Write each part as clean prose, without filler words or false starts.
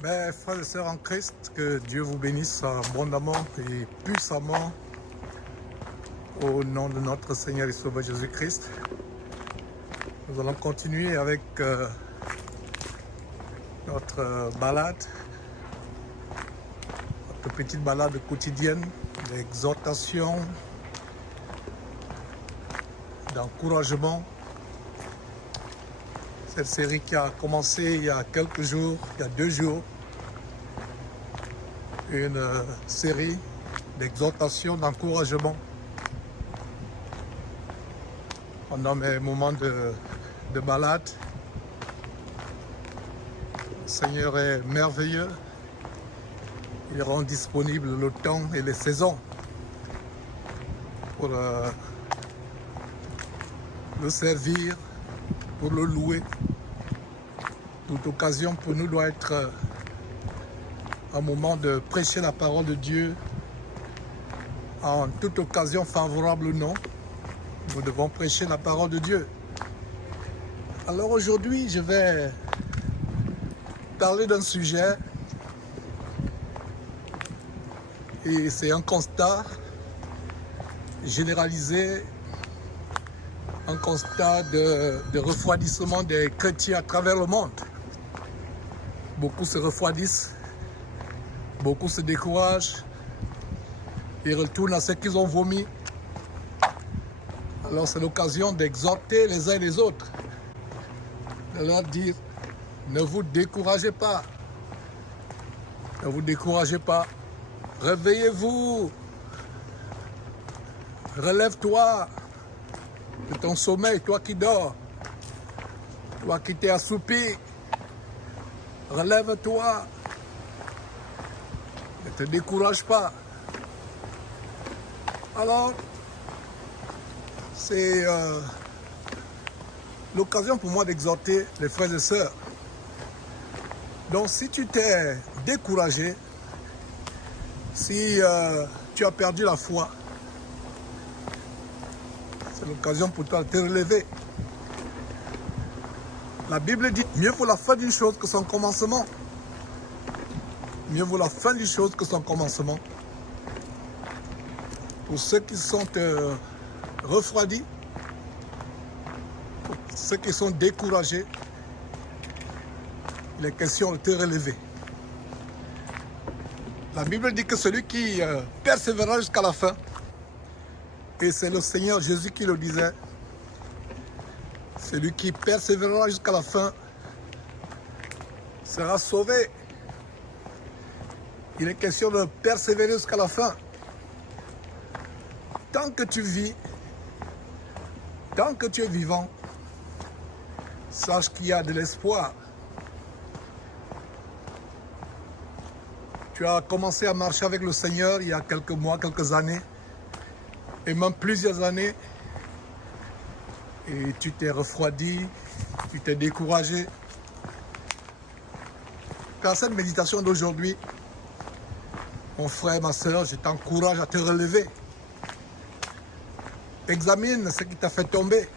Frères et sœurs en Christ, que Dieu vous bénisse abondamment et puissamment au nom de notre Seigneur et Sauveur Jésus-Christ. Nous allons continuer avec notre balade, notre petite balade quotidienne d'exhortation, d'encouragement. Cette série qui a commencé il y a quelques jours, il y a 2 jours, une série d'exhortation, d'encouragement. Pendant mes moments de balade, le Seigneur est merveilleux. Il rend disponible le temps et les saisons pour le servir, pour le louer. Toute occasion pour nous doit être un moment de prêcher la parole de Dieu. En toute occasion, favorable ou non, nous devons prêcher la parole de Dieu. Alors aujourd'hui, je vais parler d'un sujet, et c'est un constat généralisé, un constat de refroidissement des chrétiens à travers le monde. Beaucoup se refroidissent, beaucoup se découragent, ils retournent à ce qu'ils ont vomi. Alors c'est l'occasion d'exhorter les uns et les autres, de leur dire, ne vous découragez pas, ne vous découragez pas, réveillez-vous, relève-toi de ton sommeil, toi qui dors, toi qui t'es assoupi, relève-toi, ne te décourage pas. Alors, c'est l'occasion pour moi d'exhorter les frères et sœurs. Donc si tu t'es découragé, si tu as perdu la foi, c'est l'occasion pour toi de te relever. La Bible dit, mieux vaut la fin d'une chose que son commencement. Mieux vaut la fin d'une chose que son commencement. Pour ceux qui sont refroidis, pour ceux qui sont découragés, il est question de te relever. La Bible dit que celui qui persévérera jusqu'à la fin, et c'est le Seigneur Jésus qui le disait, celui qui persévérera jusqu'à la fin sera sauvé. Il est question de persévérer jusqu'à la fin. Tant que tu vis, tant que tu es vivant, sache qu'il y a de l'espoir. Tu as commencé à marcher avec le Seigneur il y a quelques mois, quelques années, et même plusieurs années, et tu t'es refroidi, tu t'es découragé. Car cette méditation d'aujourd'hui, mon frère, ma soeur, je t'encourage à te relever. Examine ce qui t'a fait tomber.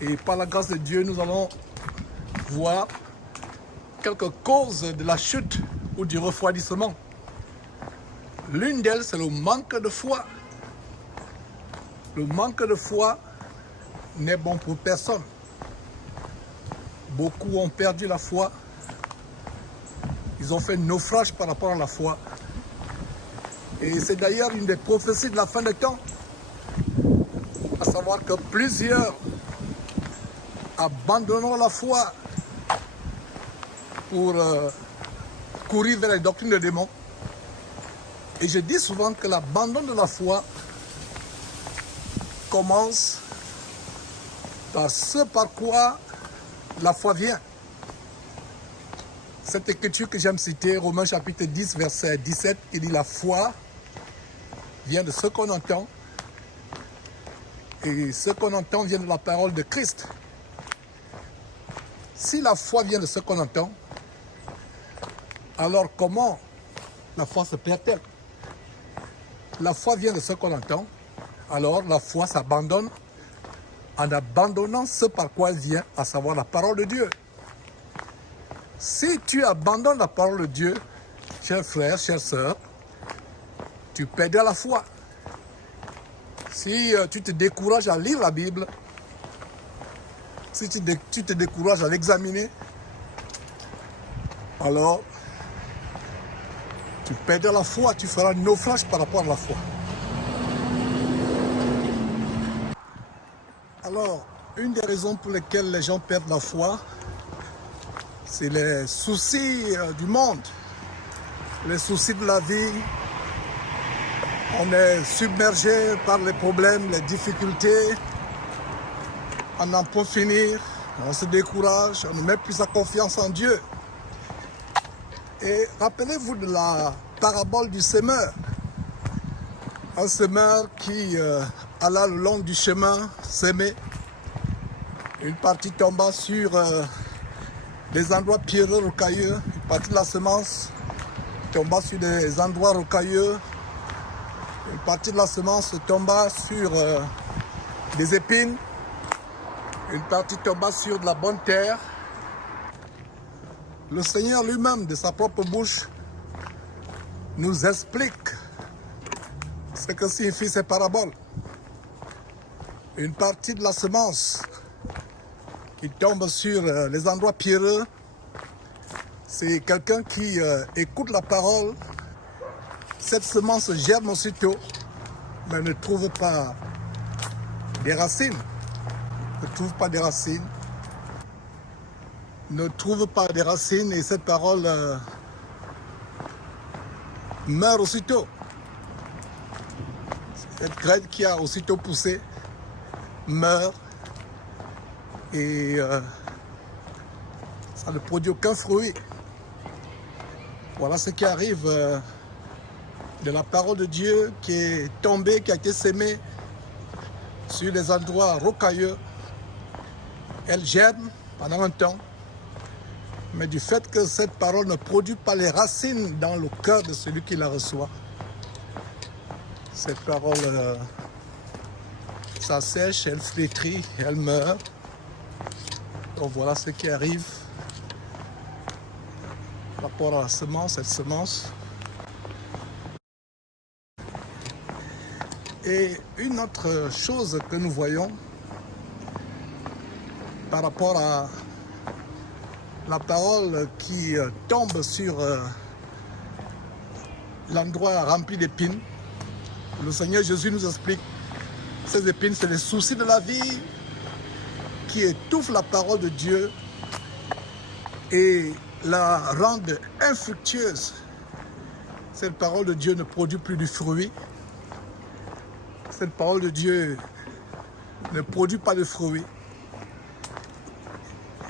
Et par la grâce de Dieu, nous allons voir quelques causes de la chute ou du refroidissement. L'une d'elles, c'est le manque de foi. Le manque de foi n'est bon pour personne. Beaucoup ont perdu la foi. Ils ont fait naufrage par rapport à la foi. Et c'est d'ailleurs une des prophéties de la fin des temps. À savoir que plusieurs abandonneront la foi pour courir vers les doctrines des démons. Et je dis souvent que l'abandon de la foi commence par ce par quoi la foi vient. Cette écriture que j'aime citer, Romains chapitre 10, verset 17, qui dit la foi vient de ce qu'on entend, et ce qu'on entend vient de la parole de Christ. Si la foi vient de ce qu'on entend, alors comment la foi se perd-elle? La foi vient de ce qu'on entend, alors la foi s'abandonne en abandonnant ce par quoi elle vient, à savoir la parole de Dieu. Si tu abandonnes la parole de Dieu, chers frères, chères sœurs, tu perdras la foi. Si tu te décourages à lire la Bible, si tu te décourages à l'examiner, alors tu perdras la foi, tu feras un naufrage par rapport à la foi. Alors, une des raisons pour lesquelles les gens perdent la foi, c'est les soucis du monde, les soucis de la vie. On est submergé par les problèmes, les difficultés. On n'en peut finir, on se décourage, on ne met plus sa confiance en Dieu. Et rappelez-vous de la parabole du semeur. Un semeur qui alla le long du chemin s'aimer. Une partie tomba sur des endroits pierreux, rocailleux. Une partie de la semence tomba sur des endroits rocailleux. Une partie de la semence tomba sur des épines. Une partie tomba sur de la bonne terre. Le Seigneur lui-même, de sa propre bouche, nous explique ce que signifient ces paraboles. Une partie de la semence qui tombe sur les endroits pierreux, c'est quelqu'un qui écoute la parole. Cette semence germe aussitôt, mais ne trouve pas des racines. Ne trouve pas des racines. Ne trouve pas des racines et cette parole meurt aussitôt. Cette graine qui a aussitôt poussé meurt et ça ne produit aucun fruit. Voilà ce qui arrive de la parole de Dieu qui est tombée, qui a été sémée sur les endroits rocailleux. Elle germe pendant un temps, mais du fait que cette parole ne produit pas les racines dans le cœur de celui qui la reçoit, cette parole s'assèche, elle flétrit, elle meurt. Donc voilà ce qui arrive par rapport à la semence, cette semence. Et une autre chose que nous voyons par rapport à la parole qui tombe sur l'endroit rempli d'épines, le Seigneur Jésus nous explique ces épines, c'est les soucis de la vie qui étouffent la parole de Dieu et la rendent infructueuse. Cette parole de Dieu ne produit plus du fruit. Cette parole de Dieu ne produit pas de fruits.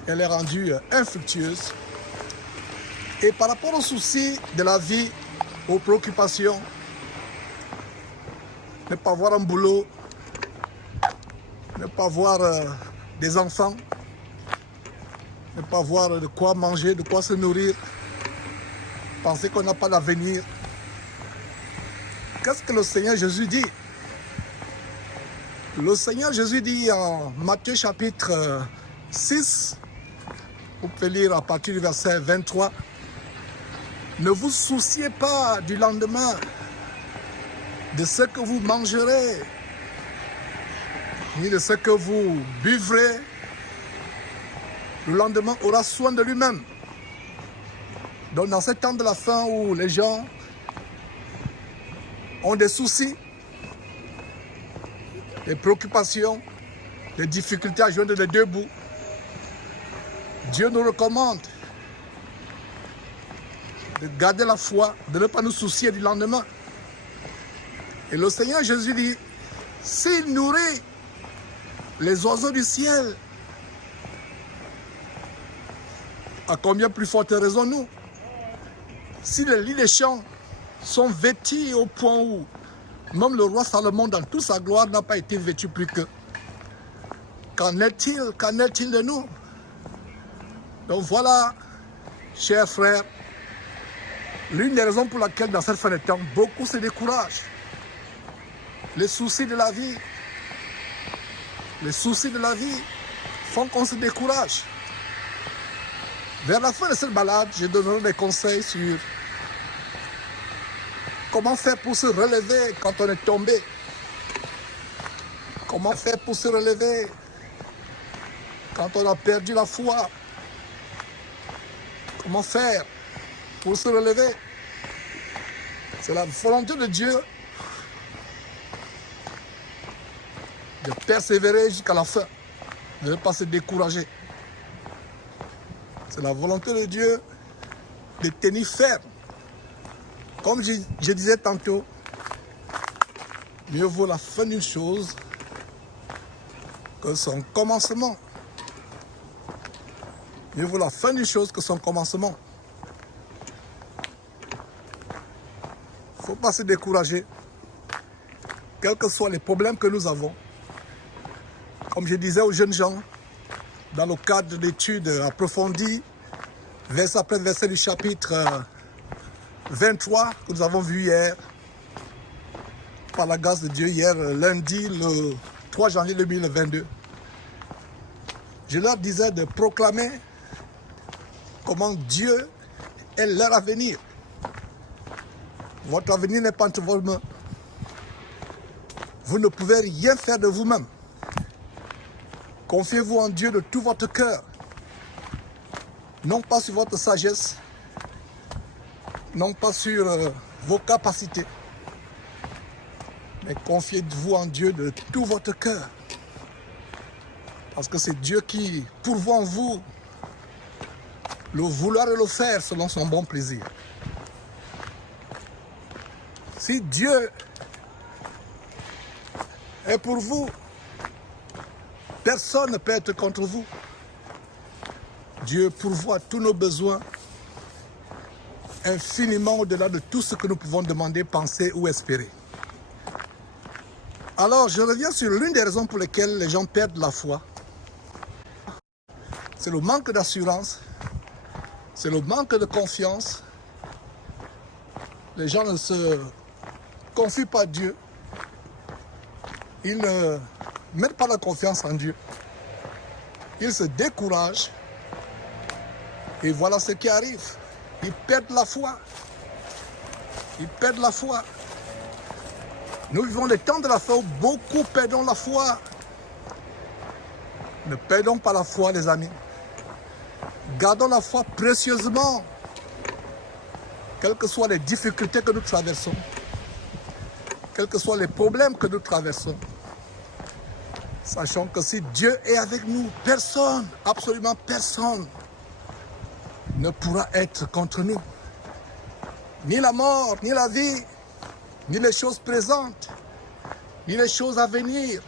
Elle est rendue infructueuse. Et par rapport aux soucis de la vie, aux préoccupations, ne pas avoir un boulot, ne pas avoir des enfants, ne pas avoir de quoi manger, de quoi se nourrir, penser qu'on n'a pas d'avenir. Qu'est-ce que le Seigneur Jésus dit? Le Seigneur Jésus dit en Matthieu chapitre 6, vous pouvez lire à partir du verset 23, « Ne vous souciez pas du lendemain, de ce que vous mangerez, ni de ce que vous buvrez. Le lendemain aura soin de lui-même. » Donc dans ce temps de la fin où les gens ont des soucis, des préoccupations, des difficultés à joindre les deux bouts, Dieu nous recommande de garder la foi, de ne pas nous soucier du lendemain. Et le Seigneur Jésus dit, s'il nourrit les oiseaux du ciel, à combien plus forte raison nous? Si les lits des champs sont vêtus au point où même le roi Salomon, dans toute sa gloire, n'a pas été vêtu plus qu'eux. Qu'en est-il de nous? Donc voilà, chers frères, l'une des raisons pour laquelle dans cette fin de temps, beaucoup se découragent. Les soucis de la vie. Les soucis de la vie font qu'on se décourage. Vers la fin de cette balade, je donnerai des conseils sur comment faire pour se relever quand on est tombé. Comment faire pour se relever quand on a perdu la foi. Comment faire pour se relever. C'est la volonté de Dieu de persévérer jusqu'à la fin, de ne pas se décourager. C'est la volonté de Dieu de tenir ferme. Comme je disais tantôt, mieux vaut la fin d'une chose que son commencement. Mieux vaut la fin d'une chose que son commencement. Il ne faut pas se décourager, quels que soient les problèmes que nous avons. Comme je disais aux jeunes gens, dans le cadre d'études approfondies, verset après verset du chapitre 23, que nous avons vu hier, par la grâce de Dieu, hier lundi, le 3 janvier 2022. Je leur disais de proclamer comment Dieu est leur avenir. Votre avenir n'est pas entre vos mains. Vous ne pouvez rien faire de vous-même. Confiez-vous en Dieu de tout votre cœur. Non pas sur votre sagesse, non pas sur vos capacités, mais confiez-vous en Dieu de tout votre cœur. Parce que c'est Dieu qui pourvoit en vous le vouloir et le faire selon son bon plaisir. Si Dieu est pour vous, personne ne peut être contre vous. Dieu pourvoit tous nos besoins infiniment au-delà de tout ce que nous pouvons demander, penser ou espérer. Alors, je reviens sur l'une des raisons pour lesquelles les gens perdent la foi. C'est le manque d'assurance, c'est le manque de confiance. Les gens ne se confient pas à Dieu. Ils ne mettent pas la confiance en Dieu. Ils se découragent. Et voilà ce qui arrive. Ils perdent la foi. Ils perdent la foi. Nous vivons des temps de la foi où beaucoup perdons la foi. Ne perdons pas la foi, les amis. Gardons la foi précieusement. Quelles que soient les difficultés que nous traversons, quels que soient les problèmes que nous traversons, sachant que si Dieu est avec nous, personne, absolument personne, ne pourra être contre nous. Ni la mort, ni la vie, ni les choses présentes, ni les choses à venir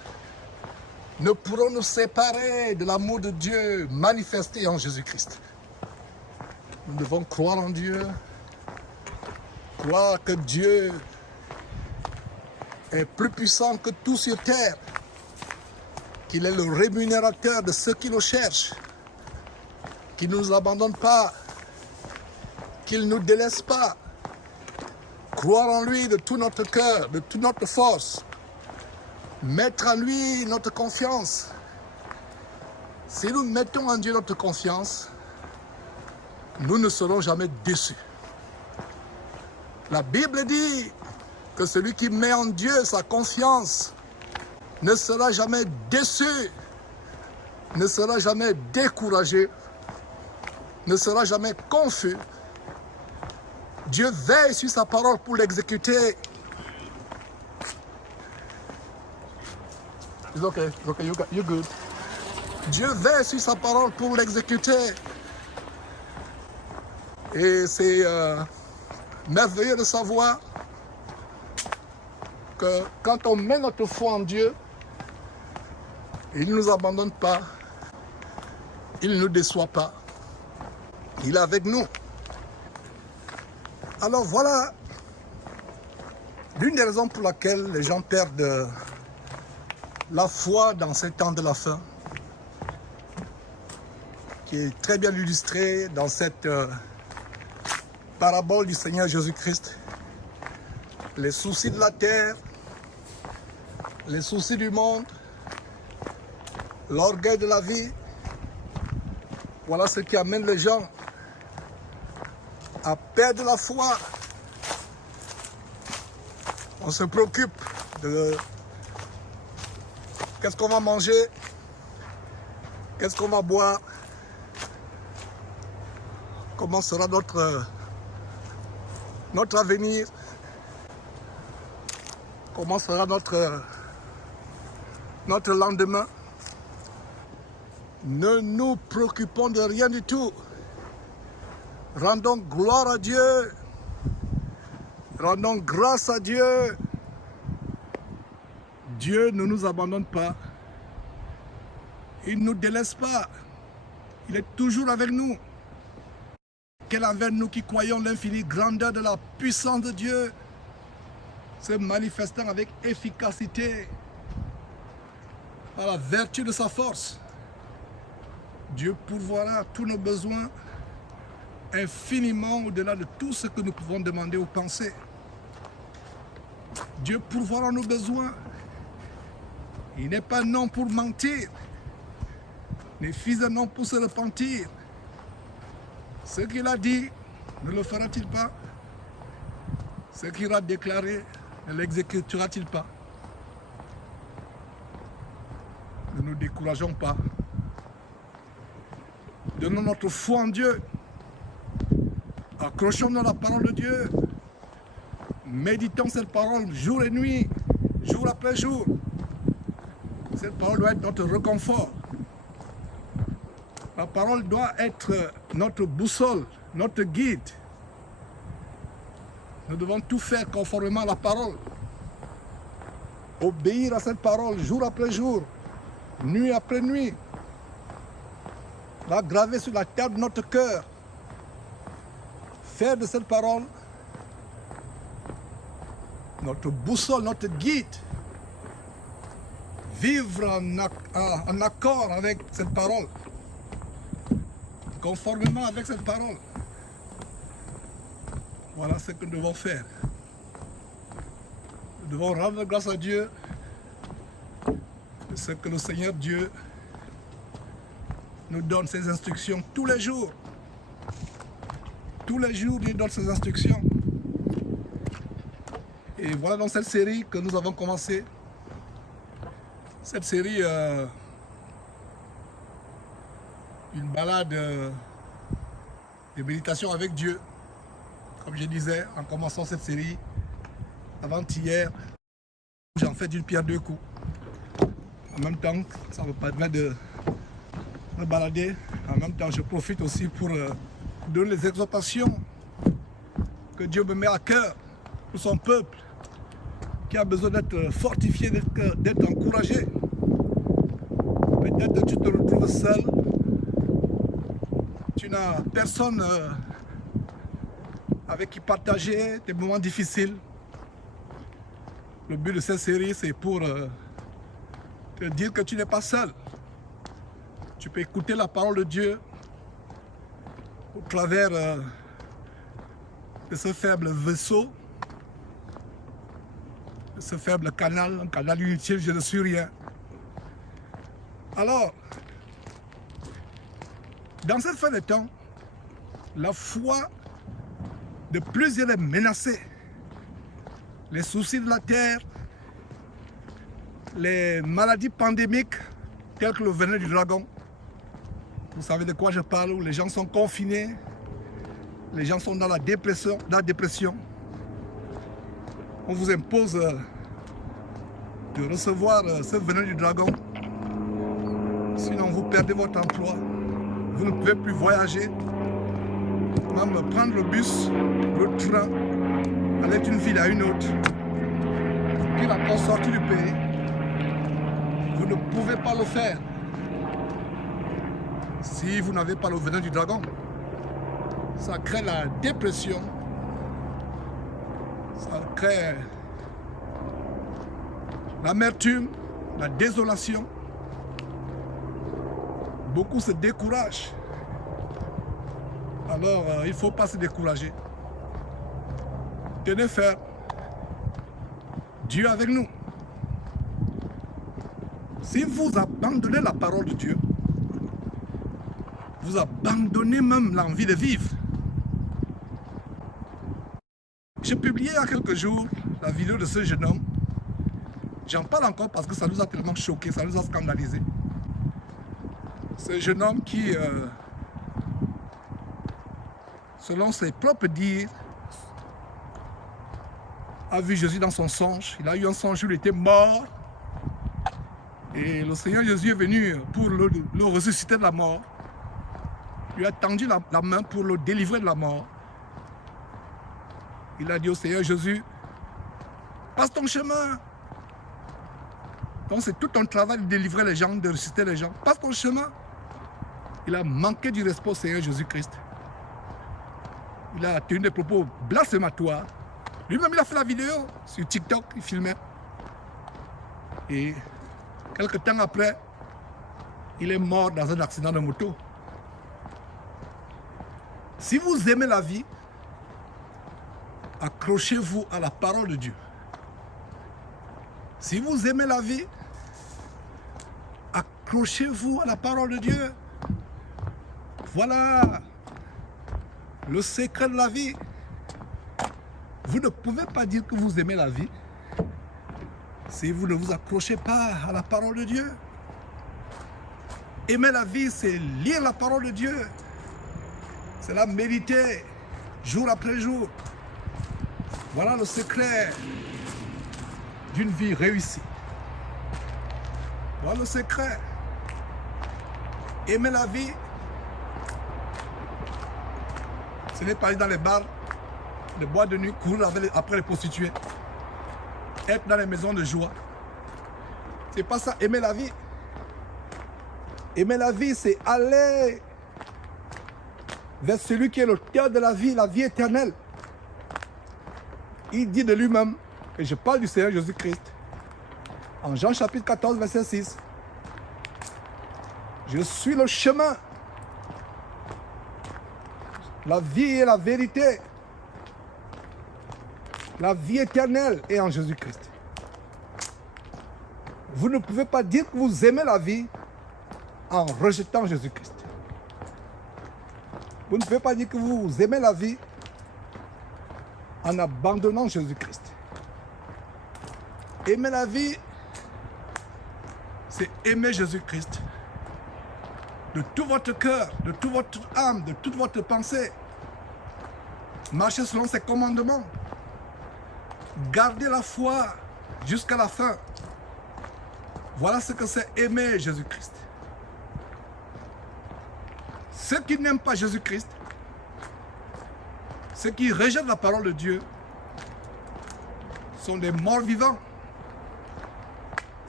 ne pourront nous séparer de l'amour de Dieu manifesté en Jésus-Christ. Nous devons croire en Dieu, croire que Dieu est plus puissant que tout sur terre, qu'il est le rémunérateur de ceux qui le cherchent, qu'il ne nous abandonne pas, qu'il ne nous délaisse pas. Croire en lui de tout notre cœur, de toute notre force. Mettre en lui notre confiance. Si nous mettons en Dieu notre confiance, nous ne serons jamais déçus. La Bible dit que celui qui met en Dieu sa confiance ne sera jamais déçu, ne sera jamais découragé, ne sera jamais confus. Dieu veille sur sa parole pour l'exécuter. It's okay, you're good. Dieu veille sur sa parole pour l'exécuter. Et c'est merveilleux de savoir que quand on met notre foi en Dieu, il ne nous abandonne pas, il ne nous déçoit pas, il est avec nous. Alors voilà l'une des raisons pour laquelle les gens perdent la foi dans ces temps de la fin, qui est très bien illustrée dans cette parabole du Seigneur Jésus-Christ. Les soucis de la terre, les soucis du monde, l'orgueil de la vie, voilà ce qui amène les gens à perdre la foi. On se préoccupe de qu'est-ce qu'on va manger, qu'est-ce qu'on va boire, comment sera notre avenir, comment sera notre lendemain. Ne nous préoccupons de rien du tout. Rendons gloire à Dieu. Rendons grâce à Dieu. Dieu ne nous abandonne pas. Il ne nous délaisse pas. Il est toujours avec nous. Quel envers nous qui croyons l'infinie grandeur de la puissance de Dieu, se manifestant avec efficacité par la vertu de sa force. Dieu pourvoira tous nos besoins infiniment au-delà de tout ce que nous pouvons demander ou penser. Dieu pourvoira nos besoins. Il n'est pas non pour mentir, ni fils de non pour se repentir. Ce qu'il a dit, ne le fera-t-il pas? Ce qu'il a déclaré, ne l'exécutera-t-il pas? Ne nous décourageons pas. Donnons notre foi en Dieu. Accrochons-nous à la parole de Dieu. Méditons cette parole jour et nuit, jour après jour. Cette parole doit être notre réconfort. La parole doit être notre boussole, notre guide. Nous devons tout faire conformément à la parole. Obéir à cette parole jour après jour, nuit après nuit. La graver sur la table de notre cœur. Faire de cette parole notre boussole, notre guide. Vivre en accord avec cette parole. Conformément avec cette parole. Voilà ce que nous devons faire. Nous devons rendre grâce à Dieu de ce que le Seigneur Dieu nous donne ses instructions tous les jours. Tous les jours, il donne ses instructions. Et voilà dans cette série que nous avons commencé. Cette série, une balade de méditation avec Dieu. Comme je disais, en commençant cette série, avant-hier, j'en fais d'une pierre deux coups. En même temps, ça me permet de me balader. En même temps, je profite aussi pour donner les exhortations que Dieu me met à cœur pour son peuple qui a besoin d'être fortifié, d'être encouragé. Peut-être que tu te retrouves seul, tu n'as personne avec qui partager des moments difficiles. Le but de cette série, c'est pour te dire que tu n'es pas seul. Tu peux écouter la parole de Dieu au travers de ce faible vaisseau, de ce faible canal, un canal inutile, je ne suis rien. Alors, dans cette fin de temps, la foi de plusieurs est menacée. Les soucis de la terre, les maladies pandémiques telles que le venin du dragon. Vous savez de quoi je parle, où les gens sont confinés, les gens sont dans la dépression. On vous impose de recevoir ce venin du dragon. Sinon, vous perdez votre emploi. Vous ne pouvez plus voyager, même prendre le bus, le train, aller d'une ville à une autre. Puis encore sortir du pays. Vous ne pouvez pas le faire si vous n'avez pas le venin du dragon. Ça crée la dépression, ça crée l'amertume, la désolation. Beaucoup se découragent. Alors, il ne faut pas se décourager. Tenez ferme. Dieu avec nous. Si vous abandonnez la parole de Dieu, vous abandonnez même l'envie de vivre. J'ai publié il y a quelques jours la vidéo de ce jeune homme. J'en parle encore parce que ça nous a tellement choqués, ça nous a scandalisés. Ce jeune homme qui, selon ses propres dires, a vu Jésus dans son songe. Il a eu un songe où il était mort. Et le Seigneur Jésus est venu pour le ressusciter de la mort. Il lui a tendu la main pour le délivrer de la mort. Il a dit au Seigneur Jésus, passe ton chemin. Donc c'est tout un travail de délivrer les gens, de ressusciter les gens. Passe ton chemin. Il a manqué du respect au Seigneur Jésus-Christ. Il a tenu des propos blasphématoires. Lui-même, il a fait la vidéo sur TikTok, il filmait. Et quelques temps après, il est mort dans un accident de moto. Si vous aimez la vie, accrochez-vous à la parole de Dieu. Si vous aimez la vie, accrochez-vous à la parole de Dieu. Voilà le secret de la vie. Vous ne pouvez pas dire que vous aimez la vie si vous ne vous accrochez pas à la parole de Dieu. Aimer la vie, c'est lire la parole de Dieu. C'est la méditer jour après jour. Voilà le secret d'une vie réussie. Voilà le secret. Aimer la vie, ce n'est pas aller dans les bars, les boîtes de nuit, courir après les prostituées, être dans les maisons de joie. C'est pas ça, aimer la vie. Aimer la vie, c'est aller vers celui qui est l'auteur de la vie éternelle. Il dit de lui-même, et je parle du Seigneur Jésus-Christ, en Jean chapitre 14, verset 6, je suis le chemin, la vie et la vérité. La vie éternelle est en Jésus-Christ. Vous ne pouvez pas dire que vous aimez la vie en rejetant Jésus-Christ. Vous ne pouvez pas dire que vous aimez la vie en abandonnant Jésus-Christ. Aimer la vie, c'est aimer Jésus-Christ. De tout votre cœur, de toute votre âme, de toute votre pensée. Marchez selon ses commandements. Gardez la foi jusqu'à la fin. Voilà ce que c'est aimer Jésus-Christ. Ceux qui n'aiment pas Jésus-Christ, ceux qui rejettent la parole de Dieu, sont des morts vivants.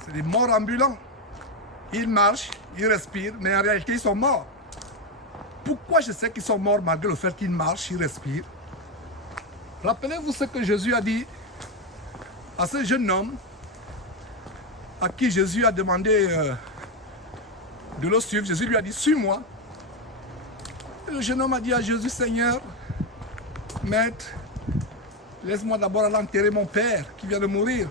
C'est des morts ambulants. Ils marchent, ils respirent, mais en réalité, ils sont morts. Pourquoi je sais qu'ils sont morts malgré le fait qu'ils marchent, ils respirent? Rappelez-vous ce que Jésus a dit à ce jeune homme à qui Jésus a demandé de le suivre. Jésus lui a dit, suis-moi. Et le jeune homme a dit à Jésus, Seigneur, Maître, laisse-moi d'abord aller enterrer mon père qui vient de mourir.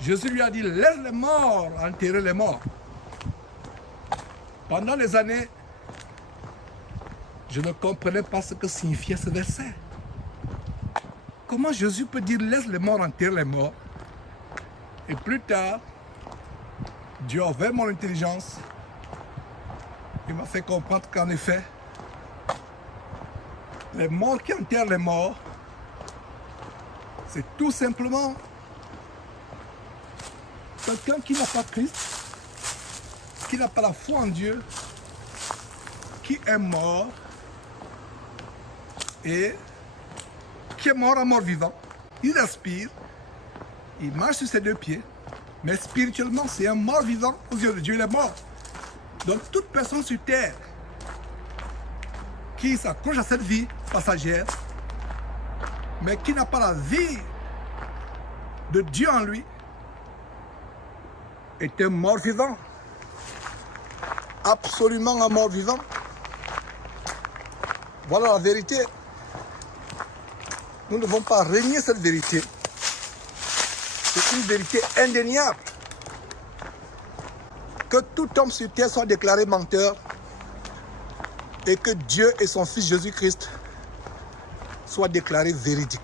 Jésus lui a dit, laisse les morts enterrer les morts. Pendant des années, je ne comprenais pas ce que signifiait ce verset. Comment Jésus peut dire, laisse les morts enterrer les morts? Et plus tard, Dieu a ouvert mon intelligence. Il m'a fait comprendre qu'en effet, les morts qui enterrent les morts, c'est tout simplement quelqu'un qui n'a pas Christ, qui n'a pas la foi en Dieu, qui est mort et qui est mort à mort vivant. Il respire, il marche sur ses deux pieds, mais spirituellement, c'est un mort vivant aux yeux de Dieu, il est mort. Donc toute personne sur terre qui s'accroche à cette vie passagère, mais qui n'a pas la vie de Dieu en lui, est un mort vivant. Absolument un mort vivant. Voilà la vérité. Nous ne devons pas renier cette vérité. C'est une vérité indéniable. Que tout homme sur terre soit déclaré menteur et que Dieu et son Fils Jésus-Christ soit déclaré véridique.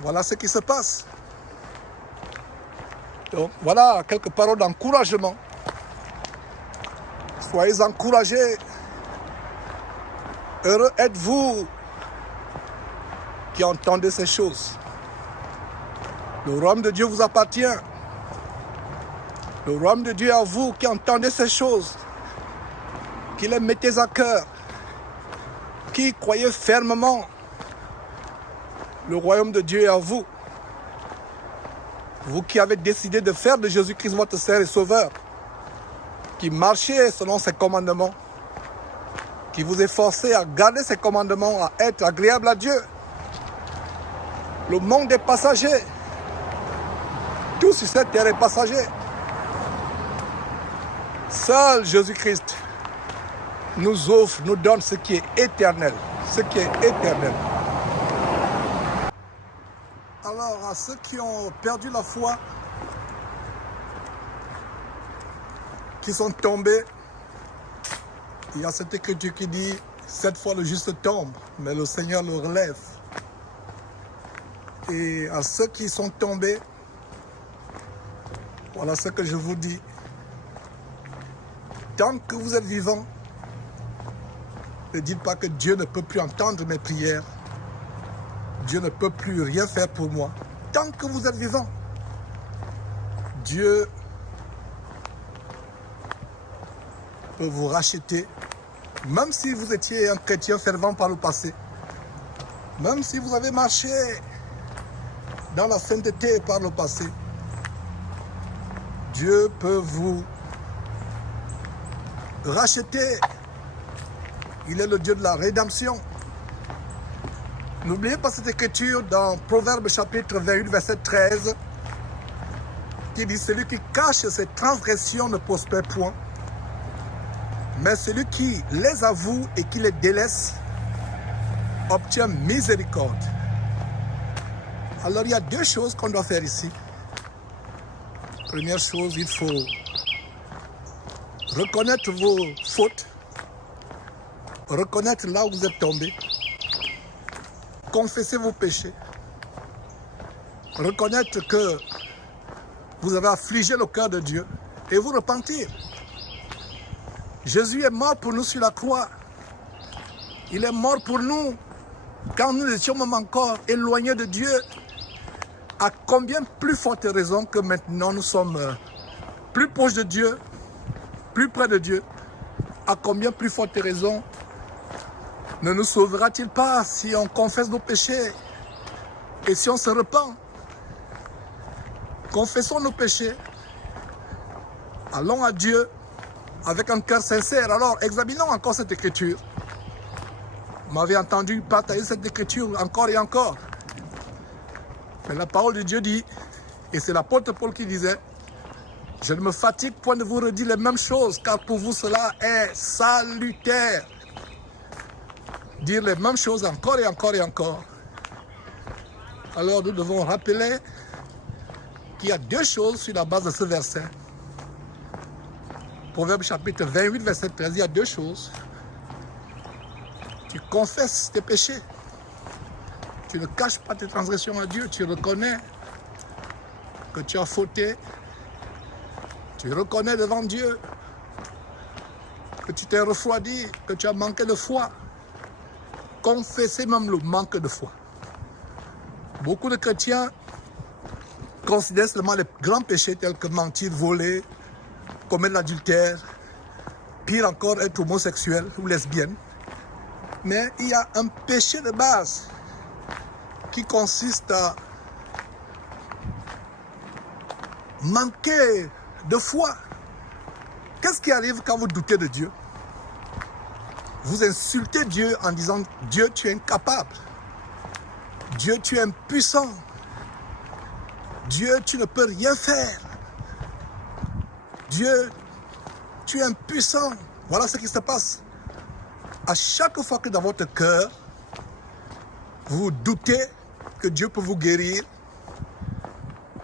Voilà ce qui se passe. Donc voilà quelques paroles d'encouragement. Soyez encouragés. Heureux êtes-vous qui entendez ces choses. Le royaume de Dieu vous appartient. Le royaume de Dieu est à vous qui entendez ces choses, qui les mettez à cœur, qui croyez fermement. Le royaume de Dieu est à vous. Vous qui avez décidé de faire de Jésus-Christ votre Seigneur et Sauveur, qui marchez selon ses commandements, qui vous efforcez à garder ses commandements, à être agréable à Dieu. Le monde est passager. Tout sur cette terre est passager. Seul Jésus-Christ nous offre, nous donne ce qui est éternel. Ce qui est éternel. Alors, à ceux qui ont perdu la foi, qui sont tombés, il y a cette écriture qui dit, cette fois le juste tombe, mais le Seigneur le relève. Et à ceux qui sont tombés, voilà ce que je vous dis. Tant que vous êtes vivants, ne dites pas que Dieu ne peut plus entendre mes prières. Dieu ne peut plus rien faire pour moi. Tant que vous êtes vivants, Dieu peut vous racheter. Même si vous étiez un chrétien fervent par le passé, même si vous avez marché dans la sainteté par le passé, Dieu peut vous racheter. Il est le Dieu de la rédemption. N'oubliez pas cette écriture dans Proverbe chapitre 28, verset 13, qui dit « Celui qui cache ses transgressions ne prospère point, mais celui qui les avoue et qui les délaisse obtient miséricorde. » Alors il y a deux choses qu'on doit faire ici. Première chose, il faut reconnaître vos fautes, reconnaître là où vous êtes tombé, confesser vos péchés, reconnaître que vous avez affligé le cœur de Dieu et vous repentir. Jésus est mort pour nous sur la croix. Il est mort pour nous quand nous étions même encore éloignés de Dieu. À combien plus forte raison que maintenant nous sommes plus proches de Dieu, plus près de Dieu, à combien plus forte raison ne nous sauvera-t-il pas si on confesse nos péchés et si on se repent? Confessons nos péchés, allons à Dieu avec un cœur sincère. Alors examinons encore cette écriture. Vous m'avez entendu partager cette écriture encore et encore. Mais la parole de Dieu dit, et c'est l'apôtre Paul qui disait, « Je ne me fatigue point de vous redire les mêmes choses, car pour vous cela est salutaire. » Dire les mêmes choses encore et encore et encore. Alors nous devons rappeler qu'il y a deux choses sur la base de ce verset. Proverbe chapitre 28, verset 13, il y a deux choses. Tu confesses tes péchés. Tu ne caches pas tes transgressions à Dieu. Tu reconnais que tu as fauté. Tu reconnais devant Dieu que tu t'es refroidi, que tu as manqué de foi. Confesser même le manque de foi. Beaucoup de chrétiens considèrent seulement les grands péchés tels que mentir, voler, commettre l'adultère, pire encore être homosexuel ou lesbienne. Mais il y a un péché de base qui consiste à manquer de foi. Qu'est-ce qui arrive quand vous doutez de Dieu? Vous insultez Dieu en disant « Dieu, tu es incapable. Dieu, tu es impuissant. Dieu, tu ne peux rien faire. Dieu, tu es impuissant. » Voilà ce qui se passe. À chaque fois que dans votre cœur, vous doutez que Dieu peut vous guérir,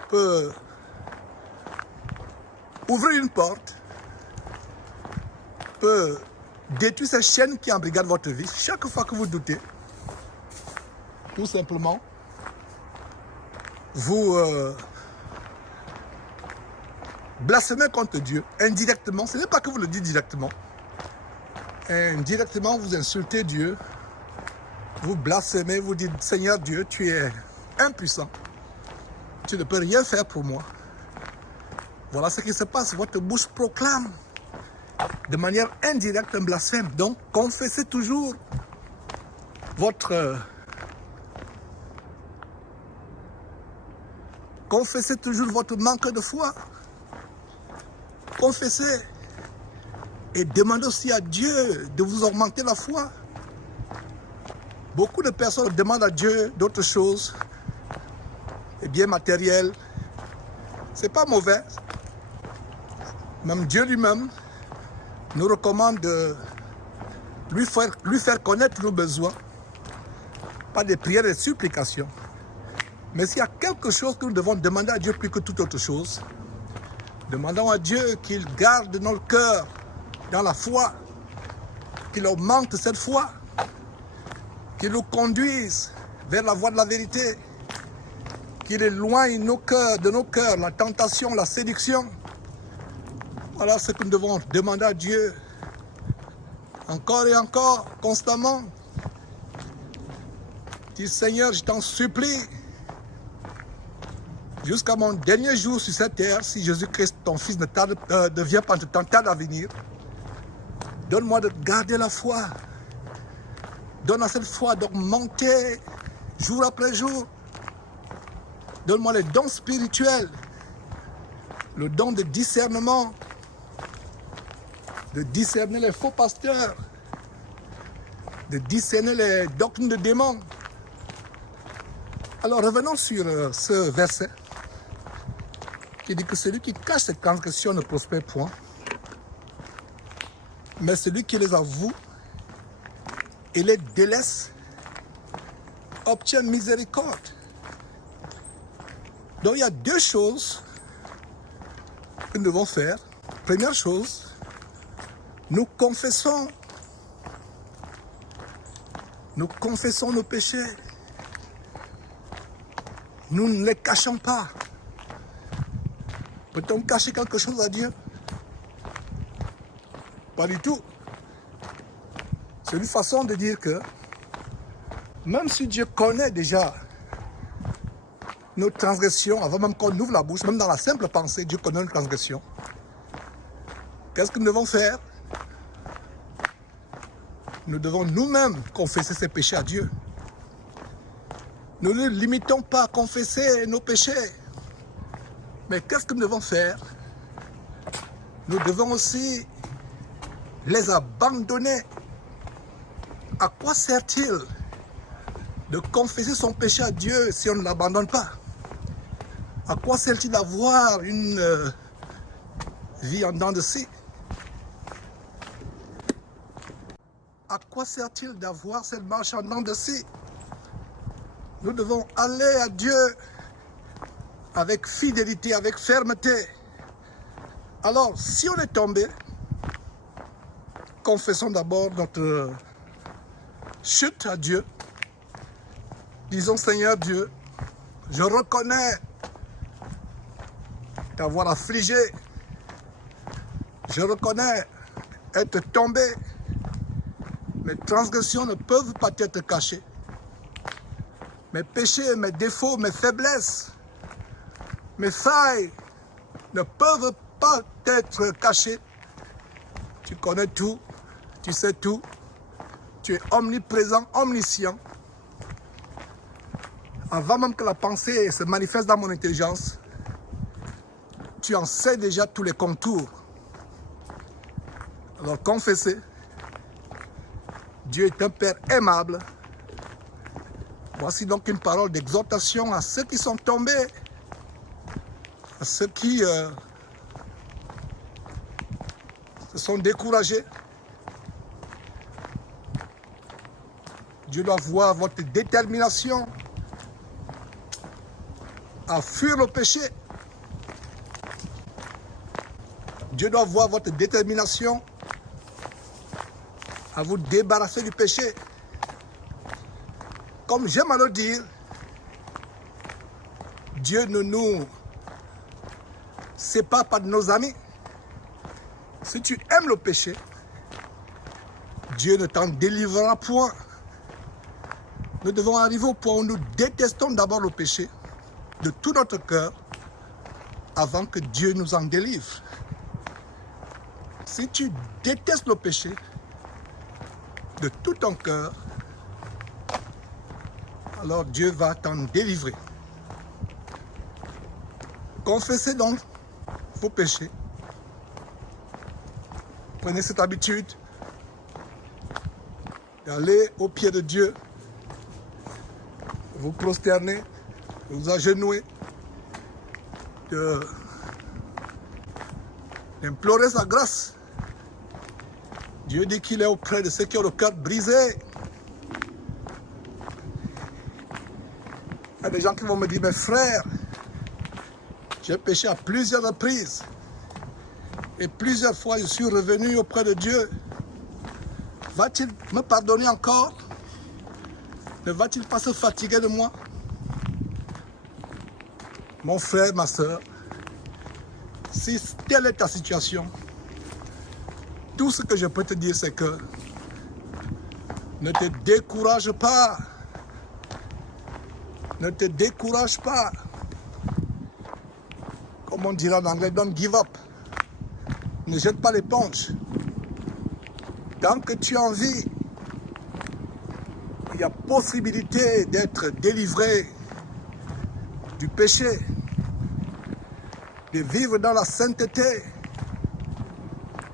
peut ouvrir une porte, peut détruire ces chaînes qui embrigadent votre vie, chaque fois que vous doutez, tout simplement, vous blasphémez contre Dieu indirectement. Ce n'est pas que vous le dites directement. Indirectement, vous insultez Dieu. Vous blasphémez, vous dites, Seigneur Dieu, tu es impuissant. Tu ne peux rien faire pour moi. Voilà ce qui se passe. Votre bouche proclame de manière indirecte un blasphème. Donc, confessez toujours votre... confessez toujours votre manque de foi. Confessez. Et demandez aussi à Dieu de vous augmenter la foi. Beaucoup de personnes demandent à Dieu d'autres choses, des biens matériels. Ce n'est pas mauvais. Même Dieu lui-même nous recommande de lui faire connaître nos besoins, pas des prières et des supplications. Mais s'il y a quelque chose que nous devons demander à Dieu plus que toute autre chose, demandons à Dieu qu'il garde notre cœur dans la foi, qu'il augmente cette foi, qu'il nous conduise vers la voie de la vérité, qu'il éloigne nos cœurs de nos cœurs, la tentation, la séduction. Voilà ce que nous devons demander à Dieu, encore et encore, constamment. Dis Seigneur, je t'en supplie, jusqu'à mon dernier jour sur cette terre, si Jésus-Christ, ton Fils, ne vient pas, ne tarde à venir, donne-moi de garder la foi. Donne à cette foi d'augmenter jour après jour. Donne-moi les dons spirituels, le don de discernement, de discerner les faux pasteurs, de discerner les doctrines de démons. Alors revenons sur ce verset qui dit que celui qui cache ses transgressions ne prospère point, mais celui qui les avoue et les délaisse obtient miséricorde. Donc il y a deux choses que nous devons faire. Première chose, nous confessons nos péchés. Nous ne les cachons pas. Peut-on cacher quelque chose à Dieu? Pas du tout. C'est une façon de dire que même si Dieu connaît déjà nos transgressions, avant même qu'on ouvre la bouche, même dans la simple pensée, Dieu connaît nos transgressions. Qu'est-ce que nous devons faire? Nous devons nous-mêmes confesser ces péchés à Dieu. Nous ne limitons pas à confesser nos péchés. Mais qu'est-ce que nous devons faire? Nous devons aussi les abandonner. À quoi sert-il de confesser son péché à Dieu si on ne l'abandonne pas? À quoi sert-il d'avoir une vie en dents de scie? À quoi sert-il d'avoir cette marche en dents de scie? Nous devons aller à Dieu avec fidélité, avec fermeté. Alors, si on est tombé, confessons d'abord notre chute à Dieu. Disons, Seigneur Dieu, je reconnais t'avoir affligé. Je reconnais être tombé. Mes transgressions ne peuvent pas être cachées. Mes péchés, mes défauts, mes faiblesses, mes failles ne peuvent pas être cachés. Tu connais tout, tu sais tout. Tu es omniprésent, omniscient. Avant même que la pensée se manifeste dans mon intelligence, tu en sais déjà tous les contours. Alors confessez. Dieu est un Père aimable. Voici donc une parole d'exhortation à ceux qui sont tombés, à ceux qui se sont découragés. Dieu doit voir votre détermination à fuir le péché. Dieu doit voir votre détermination à vous débarrasser du péché. comme j'aime à le dire, Dieu ne nous sépare pas de nos amis. Si tu aimes le péché, Dieu ne t'en délivrera point. Nous devons arriver au point où nous détestons d'abord le péché de tout notre cœur avant que Dieu nous en délivre. Si tu détestes le péché de tout ton cœur, alors Dieu va t'en délivrer. Confessez donc vos péchés. Prenez cette habitude d'aller au pied de Dieu, de vous prosterner, de vous agenouiller, d'implorer sa grâce. Dieu dit qu'il est auprès de ceux qui ont le cœur brisé. Il y a des gens qui vont me dire, mes frères, j'ai péché à plusieurs reprises. Et plusieurs fois, je suis revenu auprès de Dieu. Va-t-il me pardonner encore? Ne va-t-il pas se fatiguer de moi? Mon frère, ma soeur, si telle est ta situation, tout ce que je peux te dire, c'est que ne te décourage pas. Ne te décourage pas. Comme on dirait en anglais, don't give up. Ne jette pas l'éponge. Tant que tu en vis, il y a possibilité d'être délivré du péché, de vivre dans la sainteté.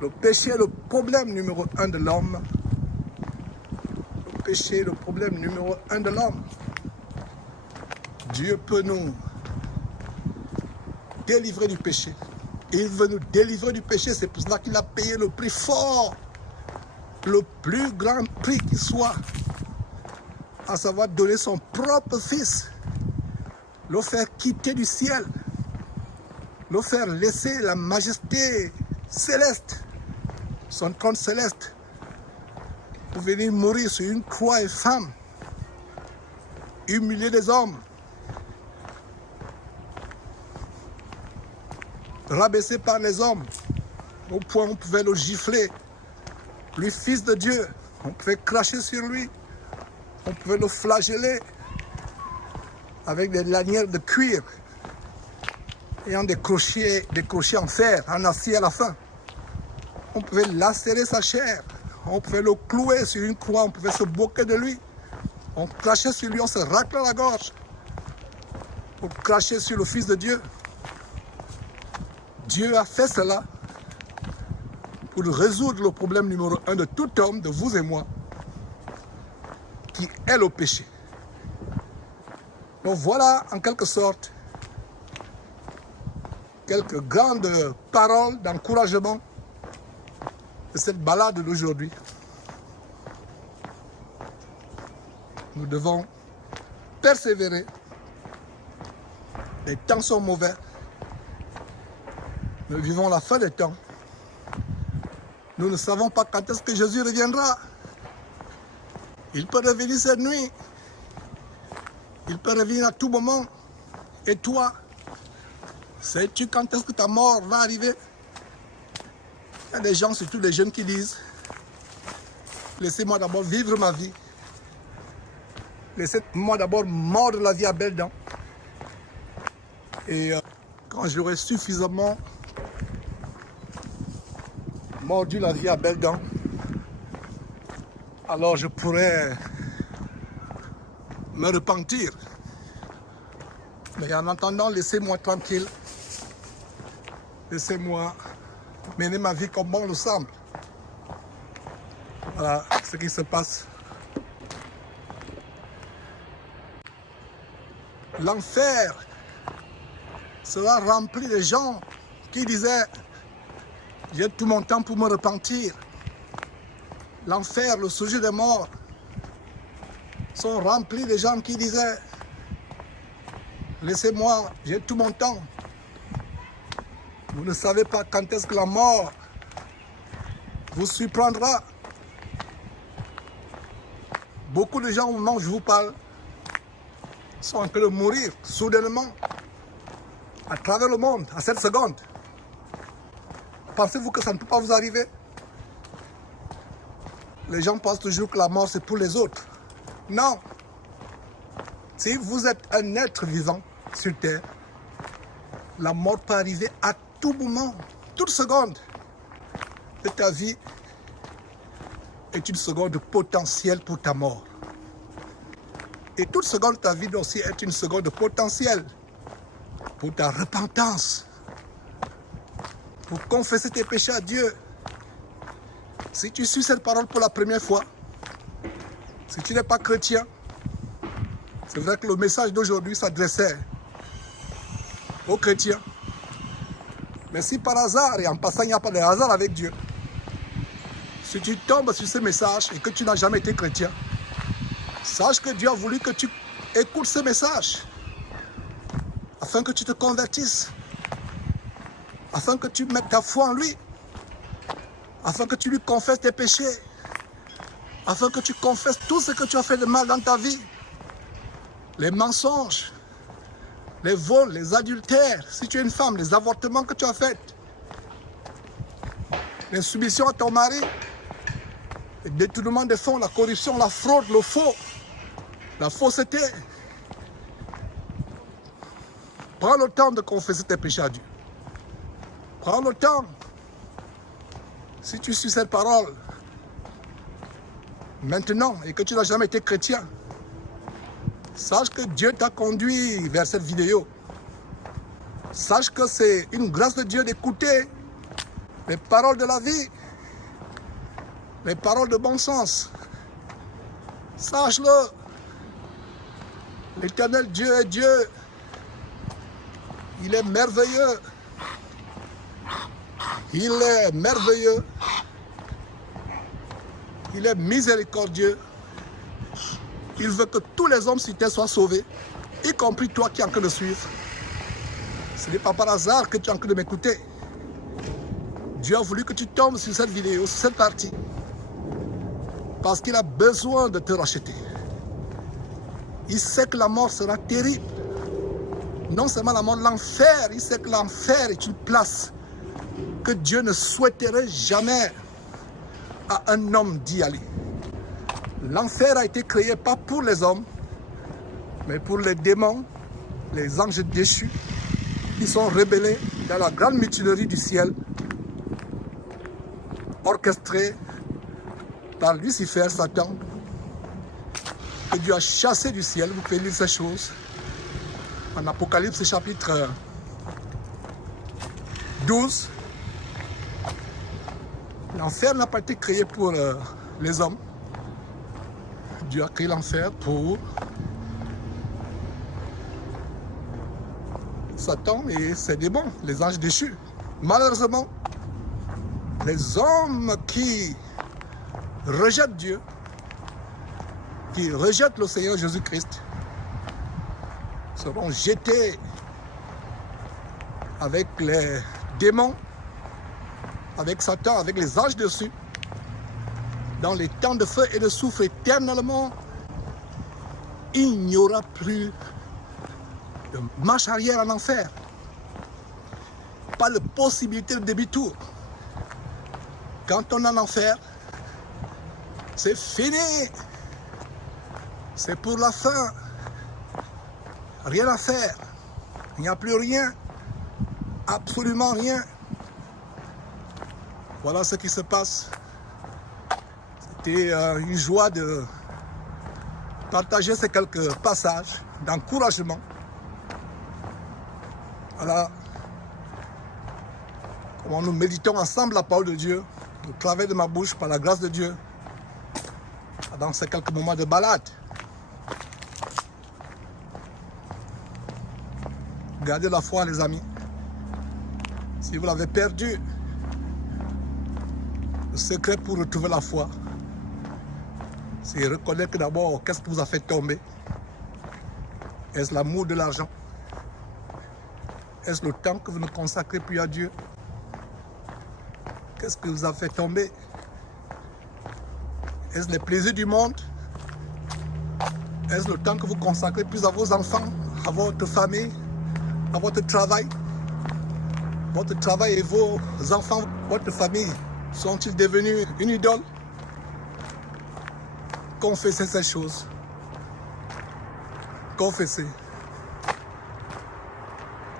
Le péché est le problème numéro 1 de l'homme. Le péché est le problème numéro 1 de l'homme. Dieu peut nous délivrer du péché. Il veut nous délivrer du péché. C'est pour cela qu'il a payé le prix fort, le plus grand prix qui soit, à savoir donner son propre fils, le faire quitter du ciel, le faire laisser la majesté céleste, son trône céleste, pour venir mourir sur une croix infâme, humilier des hommes, rabaissé par les hommes, au point où on pouvait le gifler, lui fils de Dieu, on pouvait cracher sur lui, on pouvait le flageller avec des lanières de cuir, ayant des crochets en fer, en acier à la fin. On pouvait lacérer sa chair, on pouvait le clouer sur une croix, on pouvait se moquer de lui. On crachait sur lui, on se raclait la gorge pour cracher sur le Fils de Dieu. Dieu a fait cela pour résoudre le problème numéro 1 de tout homme, de vous et moi, qui est le péché. Donc voilà, en quelque sorte, quelques grandes paroles d'encouragement de cette balade d'aujourd'hui. Nous devons persévérer. Les temps sont mauvais. Nous vivons la fin des temps. Nous ne savons pas quand est-ce que Jésus reviendra. Il peut revenir cette nuit. Il peut revenir à tout moment. Et toi, sais-tu quand est-ce que ta mort va arriver? Il y a des gens, surtout des jeunes, qui disent « Laissez-moi d'abord vivre ma vie. Laissez-moi d'abord mordre la vie à belles dents. Et quand j'aurai suffisamment mordu la vie à belles dents, alors je pourrai me repentir. Mais en attendant, laissez-moi tranquille. Laissez-moi mener ma vie comme bon le semble. » Voilà ce qui se passe. L'enfer sera rempli de gens qui disaient « J'ai tout mon temps pour me repentir ». L'enfer, le sujet des morts, sont remplis de gens qui disaient « Laissez-moi, j'ai tout mon temps ». Vous ne savez pas quand est-ce que la mort vous surprendra. Beaucoup de gens, au moment où je vous parle, sont en train de mourir soudainement à travers le monde, à cette seconde. Pensez-vous que ça ne peut pas vous arriver? Les gens pensent toujours que la mort c'est pour les autres. Non. Si vous êtes un être vivant sur terre, la mort peut arriver à tout moment, toute seconde de ta vie est une seconde potentielle pour ta mort. Et toute seconde de ta vie doit aussi être une seconde potentielle pour ta repentance, pour confesser tes péchés à Dieu. Si tu suis cette parole pour la première fois, si tu n'es pas chrétien, c'est vrai que le message d'aujourd'hui s'adressait aux chrétiens. Mais si par hasard, et en passant, il n'y a pas de hasard avec Dieu, si tu tombes sur ce message et que tu n'as jamais été chrétien, sache que Dieu a voulu que tu écoutes ce message afin que tu te convertisses, afin que tu mettes ta foi en lui, afin que tu lui confesses tes péchés, afin que tu confesses tout ce que tu as fait de mal dans ta vie, les mensonges, les vols, les adultères, si tu es une femme, les avortements que tu as faits, l'insoumission à ton mari, le détournement des fonds, la corruption, la fraude, le faux, la fausseté. Prends le temps de confesser tes péchés à Dieu. Prends le temps. Si tu suis cette parole maintenant et que tu n'as jamais été chrétien, sache que Dieu t'a conduit vers cette vidéo. Sache que c'est une grâce de Dieu d'écouter les paroles de la vie, les paroles de bon sens. Sache-le. L'Éternel Dieu est Dieu. Il est merveilleux. Il est merveilleux. Il est miséricordieux. Il veut que tous les hommes sur terre soient sauvés, y compris toi qui es en train de suivre. Ce n'est pas par hasard que tu es en train de m'écouter. Dieu a voulu que tu tombes sur cette vidéo, sur cette partie, parce qu'il a besoin de te racheter. Il sait que la mort sera terrible. Non seulement la mort, l'enfer. Il sait que l'enfer est une place que Dieu ne souhaiterait jamais à un homme d'y aller. L'enfer a été créé pas pour les hommes, mais pour les démons, les anges déchus, qui sont rebellés dans la grande mutinerie du ciel, orchestrée par Lucifer, Satan, que Dieu a chassé du ciel. Vous pouvez lire ces choses en Apocalypse chapitre 12. L'enfer n'a pas été créé pour les hommes. Dieu a créé l'enfer pour Satan et ses démons, les anges déchus. Malheureusement, les hommes qui rejettent Dieu, qui rejettent le Seigneur Jésus-Christ, seront jetés avec les démons, avec Satan, avec les anges dessus, dans les temps de feu et de soufre éternellement. Il n'y aura plus de marche arrière en enfer. Pas de possibilité de demi-tour. Quand on est en enfer, c'est fini. C'est pour la fin. Rien à faire. Il n'y a plus rien. Absolument rien. Voilà ce qui se passe. C'était une joie de partager ces quelques passages d'encouragement. Voilà comment nous méditons ensemble la parole de Dieu, au travers de ma bouche, par la grâce de Dieu, dans ces quelques moments de balade. Gardez la foi, les amis. Si vous l'avez perdu, le secret pour retrouver la foi, c'est reconnaître d'abord qu'est-ce qui vous a fait tomber. Est-ce l'amour de l'argent? Est-ce le temps que vous ne consacrez plus à Dieu? Qu'est-ce qui vous a fait tomber? Est-ce les plaisirs du monde? Est-ce le temps que vous consacrez plus à vos enfants, à votre famille, à votre travail? Votre travail et vos enfants, votre famille, sont-ils devenus une idole? Confessez ces choses. Confessez.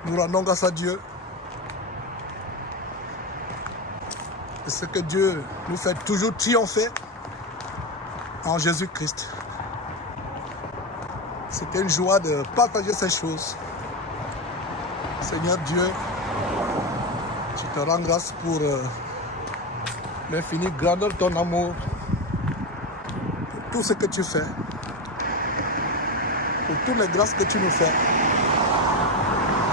Nous rendons grâce à Dieu. Et ce que Dieu nous fait toujours triompher en Jésus-Christ. C'était une joie de partager ces choses. Seigneur Dieu, je te rends grâce pour l'infinie grandeur de ton amour, pour tout ce que tu fais, pour toutes les grâces que tu nous fais.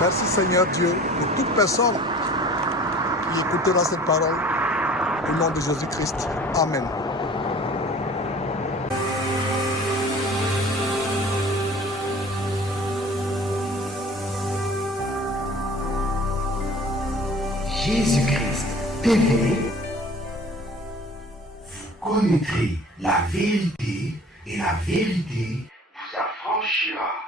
Merci Seigneur Dieu pour toute personne qui écoutera cette parole. Au nom de Jésus-Christ. Amen. Jésus-Christ TV, vous connaîtrez la vérité et la vérité vous affranchira.